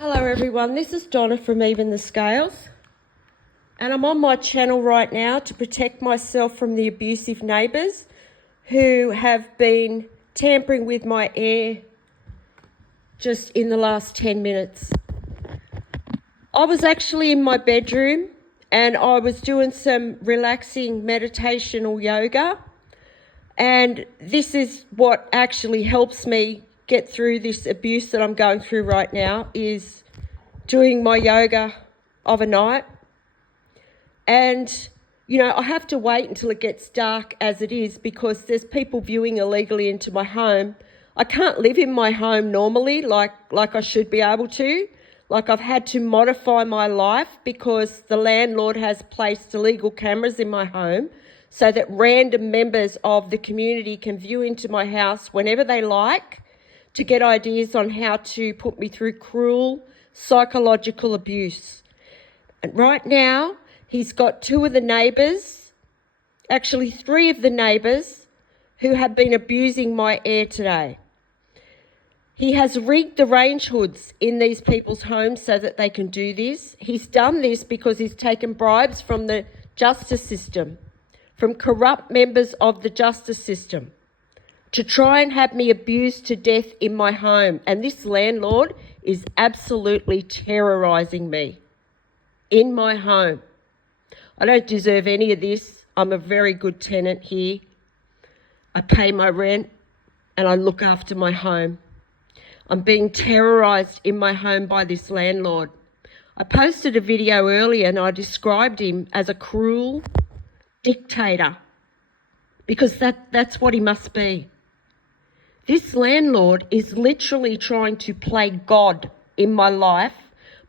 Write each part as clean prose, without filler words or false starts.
Hello everyone, this is Donna from Even the Scales, and I'm on my channel right now to protect myself from the abusive neighbours who have been tampering with my air just in the last 10 minutes. I was actually in my bedroom and I was doing some relaxing meditation or yoga, and this is what actually helps me get through this abuse that I'm going through right now, is doing my yoga of a night. And, I have to wait until it gets dark as it is because there's people viewing illegally into my home. I can't live in my home normally like I should be able to. Like, I've had to modify my life because the landlord has placed illegal cameras in my home so that random members of the community can view into my house whenever they like to get ideas on how to put me through cruel psychological abuse. And right now, he's got two of the neighbours, actually three of the neighbours, who have been abusing my air today. He has rigged the range hoods in these people's homes so that they can do this. He's done this because he's taken bribes from the justice system, from corrupt members of the justice system, to try and have me abused to death in my home. And this landlord is absolutely terrorising me in my home. I don't deserve any of this. I'm a very good tenant here. I pay my rent and I look after my home. I'm being terrorised in my home by this landlord. I posted a video earlier and I described him as a cruel dictator because that's what he must be. This landlord is literally trying to play God in my life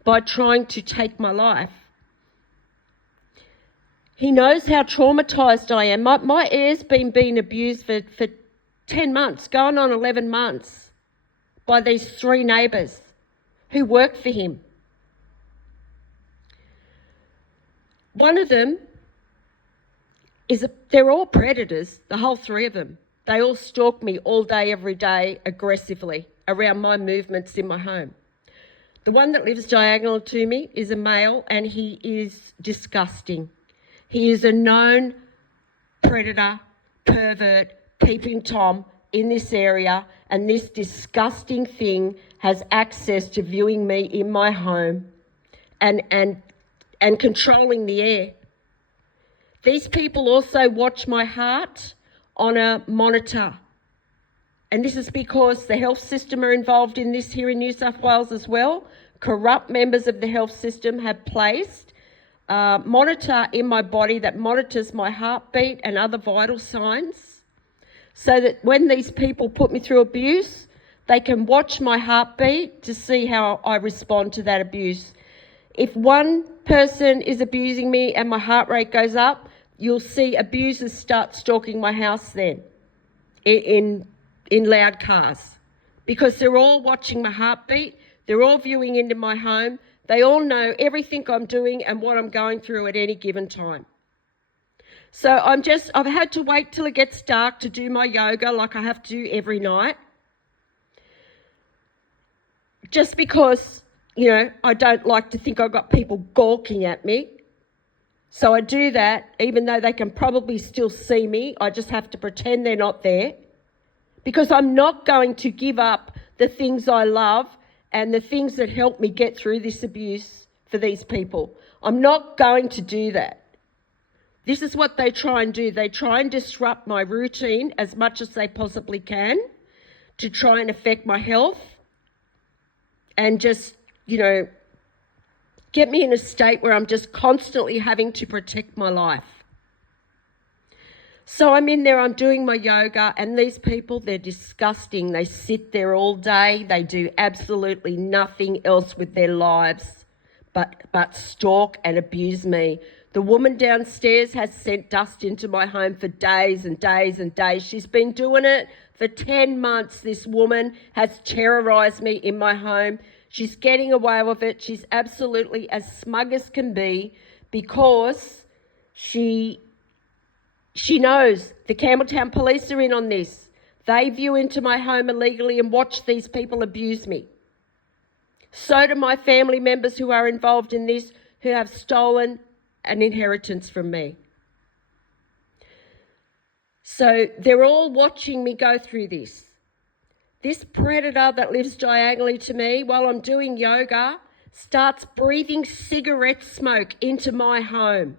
by trying to take my life. He knows how traumatised I am. My air's been being abused for 10 months, going on 11 months, by these three neighbours who work for him. One of them they're all predators, the whole three of them. They all stalk me all day, every day, aggressively around my movements in my home. The one that lives diagonal to me is a male and he is disgusting. He is a known predator, pervert, peeping Tom in this area, and this disgusting thing has access to viewing me in my home and controlling the air. These people also watch my heart on a monitor. And this is because the health system are involved in this here in New South Wales as well. Corrupt members of the health system have placed a monitor in my body that monitors my heartbeat and other vital signs, so that when these people put me through abuse, they can watch my heartbeat to see how I respond to that abuse. If one person is abusing me and my heart rate goes up, you'll see abusers start stalking my house then in loud cars, because they're all watching my heartbeat, they're all viewing into my home, they all know everything I'm doing and what I'm going through at any given time. So I've had to wait till it gets dark to do my yoga like I have to do every night, just because, I don't like to think I've got people gawking at me. So I do that, even though they can probably still see me. I just have to pretend they're not there, because I'm not going to give up the things I love and the things that help me get through this abuse for these people. I'm not going to do that. This is what they try and do. They try and disrupt my routine as much as they possibly can to try and affect my health and just, get me in a state where I'm just constantly having to protect my life. So I'm in there, I'm doing my yoga, and these people, they're disgusting. They sit there all day. They do absolutely nothing else with their lives but stalk and abuse me. The woman downstairs has sent dust into my home for days and days and days. She's been doing it for 10 months. This woman has terrorised me in my home. She's getting away with it. She's absolutely as smug as can be because she knows the Campbelltown police are in on this. They view into my home illegally and watch these people abuse me. So do my family members who are involved in this, who have stolen an inheritance from me. So they're all watching me go through this. This predator that lives diagonally to me while I'm doing yoga starts breathing cigarette smoke into my home.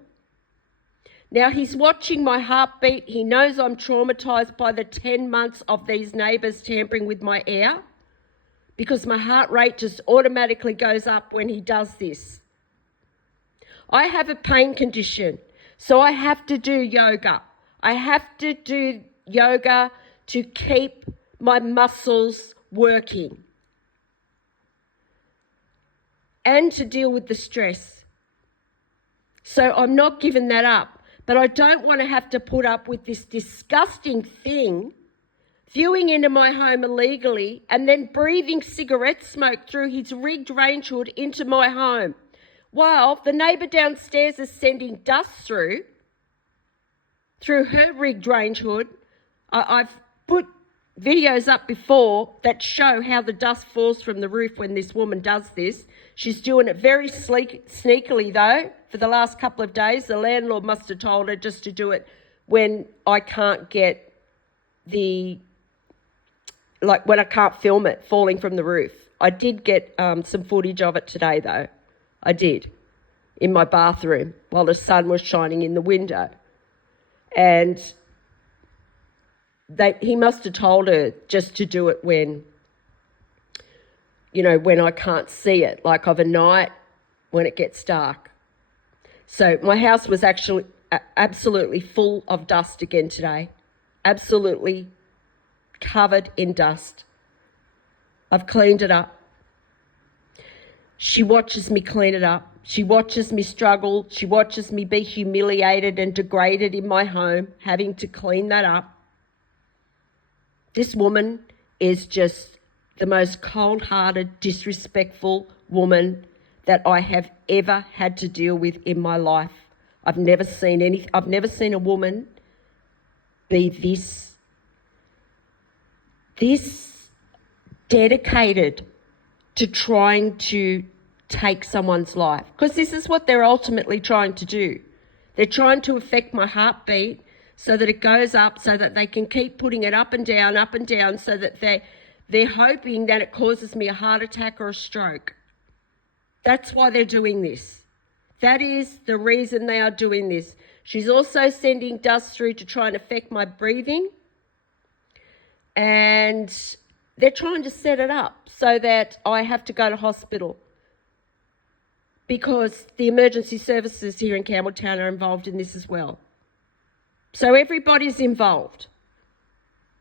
Now he's watching my heartbeat. He knows I'm traumatized by the 10 months of these neighbours tampering with my air, because my heart rate just automatically goes up when he does this. I have a pain condition, so I have to do yoga. I have to do yoga to keep my muscles working and to deal with the stress. So I'm not giving that up, but I don't want to have to put up with this disgusting thing viewing into my home illegally and then breathing cigarette smoke through his rigged range hood into my home, while the neighbour downstairs is sending dust through her rigged range hood. I've put videos up before that show how the dust falls from the roof when this woman does this. She's doing it very sneakily though for the last couple of days. The landlord must have told her just to do it when I can't get when I can't film it falling from the roof. I did get some footage of it today though. I did, in my bathroom while the sun was shining in the window. And he must have told her just to do it when, when I can't see it, like of a night when it gets dark. So my house was actually absolutely full of dust again today. Absolutely covered in dust. I've cleaned it up. She watches me clean it up. She watches me struggle. She watches me be humiliated and degraded in my home, having to clean that up. This woman is just the most cold-hearted, disrespectful woman that I have ever had to deal with in my life. I've never seen a woman be this dedicated to trying to take someone's life, because this is what they're ultimately trying to do. They're trying to affect my heartbeat so that it goes up, so that they can keep putting it up and down, so that they're hoping that it causes me a heart attack or a stroke. That's why they're doing this. That is the reason they are doing this. She's also sending dust through to try and affect my breathing, and they're trying to set it up so that I have to go to hospital, because the emergency services here in Campbelltown are involved in this as well. So everybody's involved.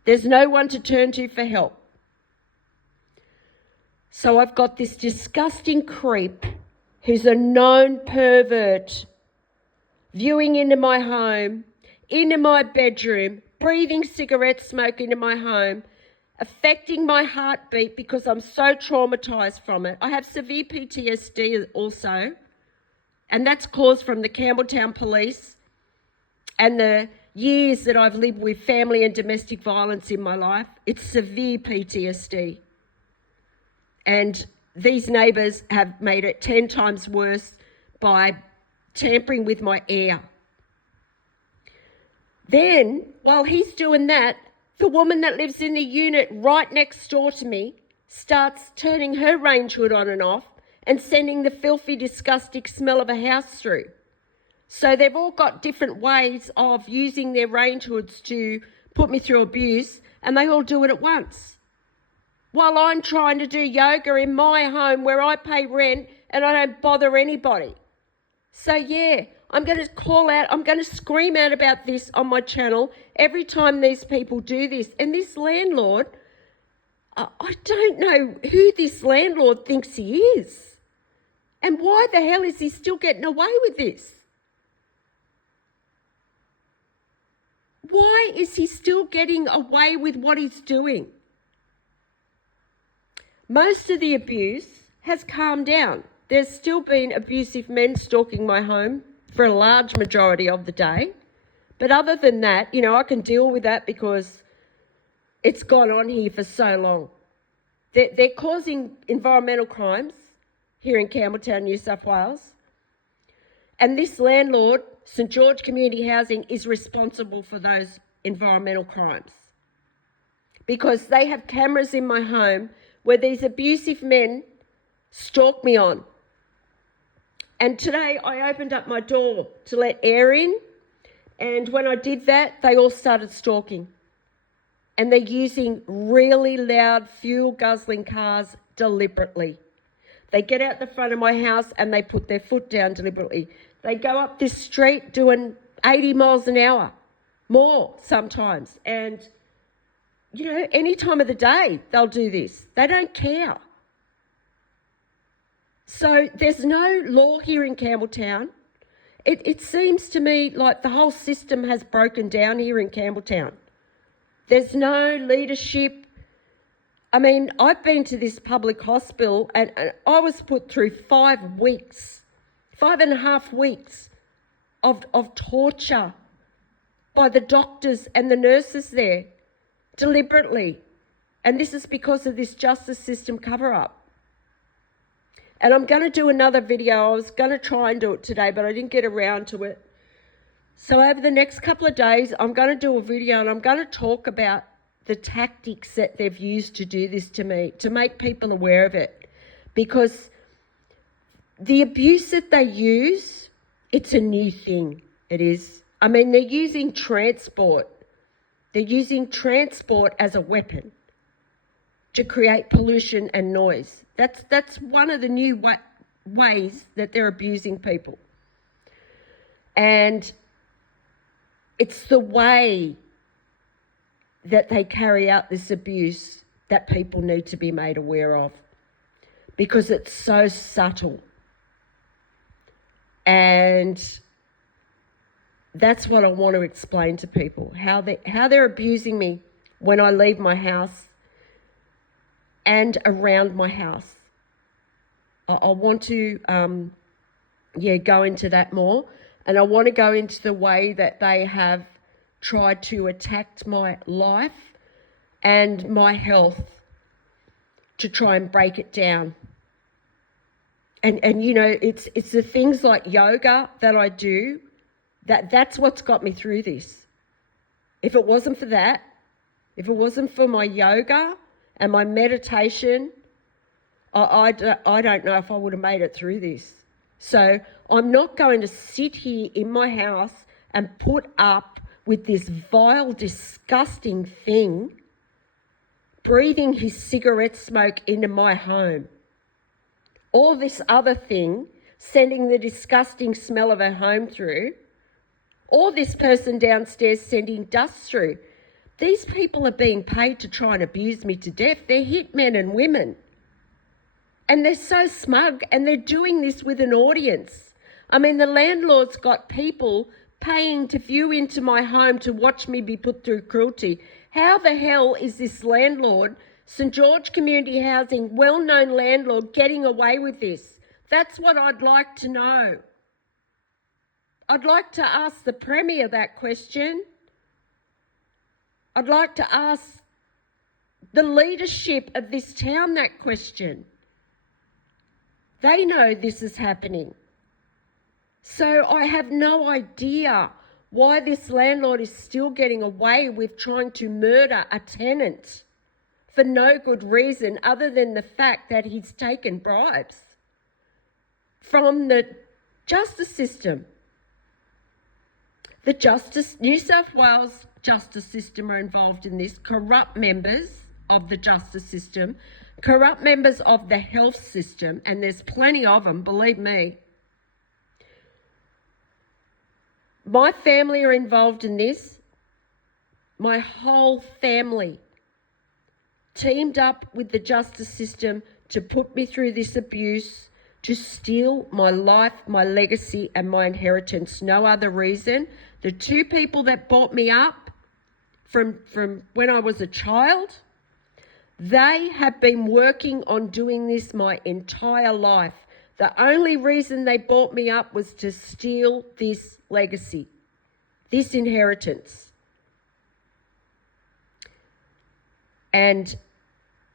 There's no one to turn to for help. So I've got this disgusting creep who's a known pervert viewing into my home, into my bedroom, breathing cigarette smoke into my home, affecting my heartbeat because I'm so traumatised from it. I have severe PTSD also, and that's caused from the Campbelltown police and the years that I've lived with family and domestic violence in my life. It's severe PTSD. And these neighbours have made it 10 times worse by tampering with my air. Then, while he's doing that, the woman that lives in the unit right next door to me starts turning her range hood on and off and sending the filthy, disgusting smell of a house through. So they've all got different ways of using their range hoods to put me through abuse, and they all do it at once. While I'm trying to do yoga in my home where I pay rent and I don't bother anybody. So yeah, I'm going to call out, I'm going to scream out about this on my channel every time these people do this. And this landlord, I don't know who this landlord thinks he is. And why the hell is he still getting away with this? Why is he still getting away with what he's doing? Most of the abuse has calmed down. There's still been abusive men stalking my home for a large majority of the day. But other than that, I can deal with that because it's gone on here for so long. They're causing environmental crimes. here in Campbelltown, New South Wales. And this landlord, St George Community Housing, is responsible for those environmental crimes, because they have cameras in my home where these abusive men stalk me on. And today I opened up my door to let air in, and when I did that, they all started stalking. And they're using really loud, fuel-guzzling cars deliberately. They get out the front of my house and they put their foot down deliberately. They go up this street doing 80 miles an hour, more sometimes. And, you know, any time of the day they'll do this. They don't care. So there's no law here in Campbelltown. It seems to me like the whole system has broken down here in Campbelltown. There's no leadership. I mean, I've been to this public hospital and I was put through 5 weeks, 5.5 weeks of torture by the doctors and the nurses there, deliberately. And this is because of this justice system cover-up. And I'm going to do another video. I was going to try and do it today, but I didn't get around to it. So over the next couple of days, I'm going to do a video and I'm going to talk about the tactics that they've used to do this to me, to make people aware of it. Because the abuse that they use, it's a new thing. It is. I mean, they're using transport. They're using transport as a weapon to create pollution and noise. That's one of the new ways that they're abusing people. And it's the way that they carry out this abuse that people need to be made aware of, because it's so subtle. And that's what I want to explain to people, how they're abusing me when I leave my house and around my house. I want to go into that more. And I want to go into the way that they have tried to attack my life and my health to try and break it down. And you know, it's the things like yoga that I do, that's what's got me through this. If it wasn't for that, if it wasn't for my yoga and my meditation, I don't know if I would have made it through this. So I'm not going to sit here in my house and put up with this vile, disgusting thing breathing his cigarette smoke into my home. All this other thing sending the disgusting smell of her home through. Or this person downstairs sending dust through. These people are being paid to try and abuse me to death. They're hitmen and women. And they're so smug, and they're doing this with an audience. I mean, the landlord's got people paying to view into my home to watch me be put through cruelty. How the hell is this landlord, St George Community Housing, well-known landlord, getting away with this? That's what I'd like to know. I'd like to ask the Premier that question. I'd like to ask the leadership of this town that question. They know this is happening. So I have no idea why this landlord is still getting away with trying to murder a tenant for no good reason other than the fact that he's taken bribes from the justice system. The New South Wales justice system are involved in this. Corrupt members of the justice system, corrupt members of the health system, and there's plenty of them, believe me. My family are involved in this. My whole family teamed up with the justice system to put me through this abuse, to steal my life, my legacy, and my inheritance. No other reason. The 2 people that brought me up from when I was a child, they have been working on doing this my entire life. The only reason they brought me up was to steal this legacy, this inheritance. And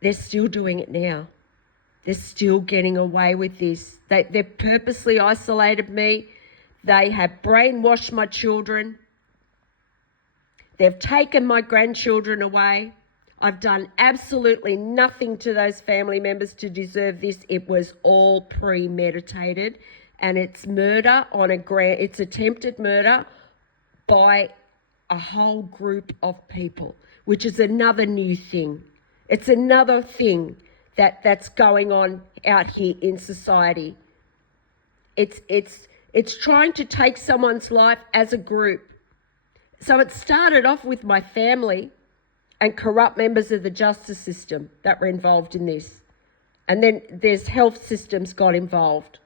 they're still doing it now. They're still getting away with this. They've purposely isolated me. They have brainwashed my children. They've taken my grandchildren away. I've done absolutely nothing to those family members to deserve this. It was all premeditated, and it's murder on it's attempted murder by a whole group of people, which is another new thing. It's another thing that's going on out here in society. It's trying to take someone's life as a group. So it started off with my family and corrupt members of the justice system that were involved in this. And then there's health systems got involved.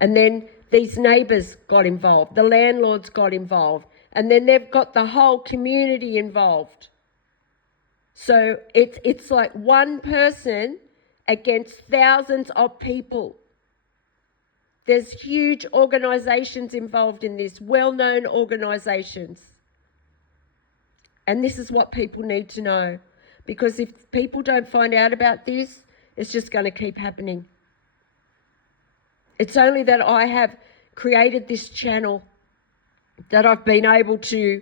And then these neighbours got involved. The landlords got involved. And then they've got the whole community involved. So it's like one person against thousands of people. There's huge organisations involved in this, well-known organisations. And this is what people need to know. Because if people don't find out about this, it's just going to keep happening. It's only that I have created this channel that I've been able to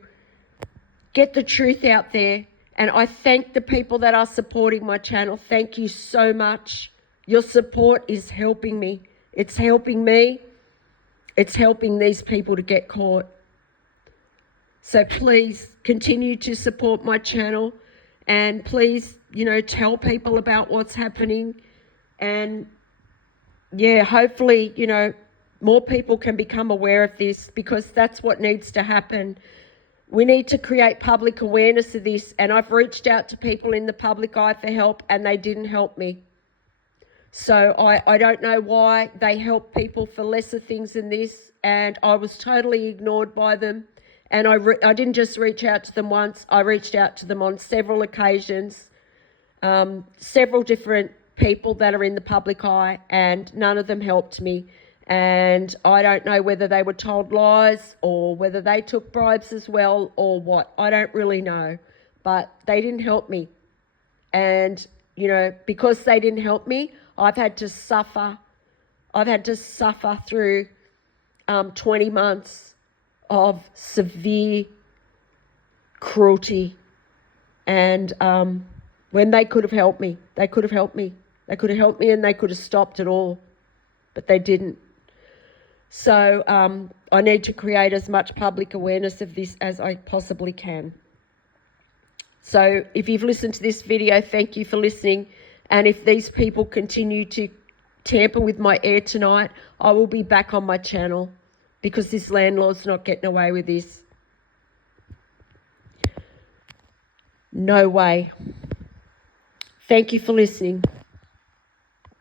get the truth out there. And I thank the people that are supporting my channel. Thank you so much. Your support is helping me. It's helping me. It's helping these people to get caught. So please continue to support my channel, and please, tell people about what's happening. And yeah, hopefully, more people can become aware of this, because that's what needs to happen. We need to create public awareness of this, and I've reached out to people in the public eye for help, and they didn't help me. So I don't know why they help people for lesser things than this, and I was totally ignored by them. And I didn't just reach out to them once, I reached out to them on several occasions, several different people that are in the public eye, and none of them helped me. And I don't know whether they were told lies or whether they took bribes as well or what. I don't really know, but they didn't help me. And, because they didn't help me, I've had to suffer. I've had to suffer through 20 months of severe cruelty. And when they could have helped me, they could have helped me. They could have helped me, and they could have stopped it all, but they didn't. So I need to create as much public awareness of this as I possibly can. So if you've listened to this video, thank you for listening. And if these people continue to tamper with my air tonight, I will be back on my channel, because this landlord's not getting away with this. No way. Thank you for listening.